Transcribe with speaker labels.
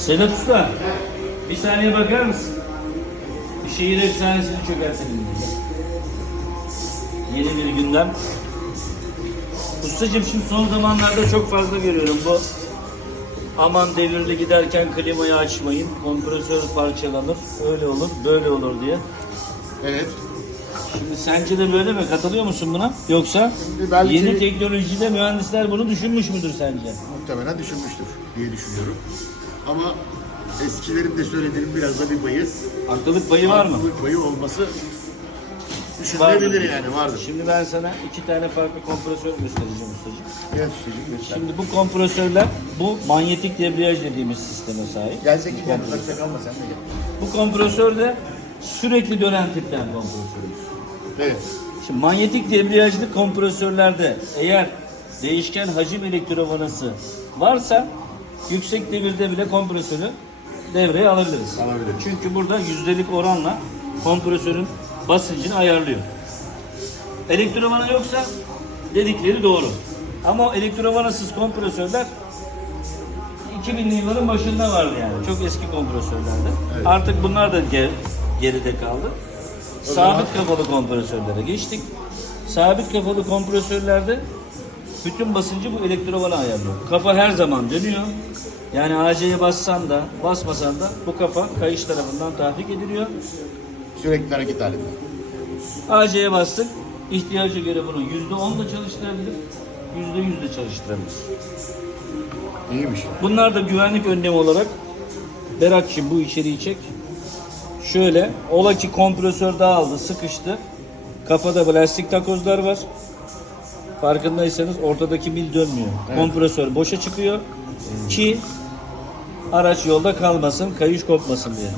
Speaker 1: Sedat Usta, bir saniye bakar mısın? Bir şehir efsanesini çökertelim. Yeni bir gündem. Ustacığım şimdi son zamanlarda çok fazla görüyorum bu aman devirli giderken klimayı açmayın, kompresör parçalanır, öyle olur, böyle olur diye.
Speaker 2: Evet.
Speaker 1: Şimdi sence de böyle mi? Katılıyor musun buna? Yoksa
Speaker 2: Şimdi belki-
Speaker 1: yeni teknolojide mühendisler bunu düşünmüş müdür sence?
Speaker 2: Muhtemelen düşünmüştür diye düşünüyorum. Ama eskilerin de söylediğinin biraz da bir payı.
Speaker 1: Haklılık payı var mı?
Speaker 2: Bir payı olması düşünülebilir yani vardır.
Speaker 1: Şimdi ben sana iki tane farklı kompresör göstereceğim ustacığım.
Speaker 2: Gel göster.
Speaker 1: Şimdi bu kompresörler bu manyetik debriyaj dediğimiz sisteme sahip.
Speaker 2: Gelsek ki uzakta kalma sen de gel.
Speaker 1: Bu kompresör de sürekli dönen tipten kompresörümüz.
Speaker 2: Evet.
Speaker 1: Şimdi manyetik debriyajlı kompresörlerde eğer değişken hacim elektrovanası varsa yüksek devirde bile kompresörü devreye alabiliriz.
Speaker 2: Alabiliriz.
Speaker 1: Çünkü burada yüzdelik oranla kompresörün basıncını ayarlıyor. Elektrovanı yoksa dedikleri doğru. Ama o elektrovanasız kompresörler 2000'li yılların başında vardı yani. Çok eski kompresörlerde.
Speaker 2: Evet.
Speaker 1: Artık bunlar da ge- geride kaldı. Sabit kafalı kompresörlere geçtik. Sabit kafalı kompresörlerde bütün basıncı bu elektrovana ayarlıyor. Kafa her zaman dönüyor. Yani AC'ye bassan da basmasan da bu kafa kayış tarafından tahrik ediliyor.
Speaker 2: Sürekli hareket halinde.
Speaker 1: AC'ye bastık. İhtiyaca göre bunu %10 da çalıştırabilir, %100 de çalıştırabilir.
Speaker 2: İyiymiş.
Speaker 1: Bunlar da güvenlik önlemi olarak Berat'cığım bu içeriği çek. Şöyle, ola ki kompresör dağıldı, sıkıştı. Kafada plastik takozlar var. Farkındaysanız ortadaki mil dönmüyor. Kompresör boşa çıkıyor ki araç yolda kalmasın, kayış kopmasın diye.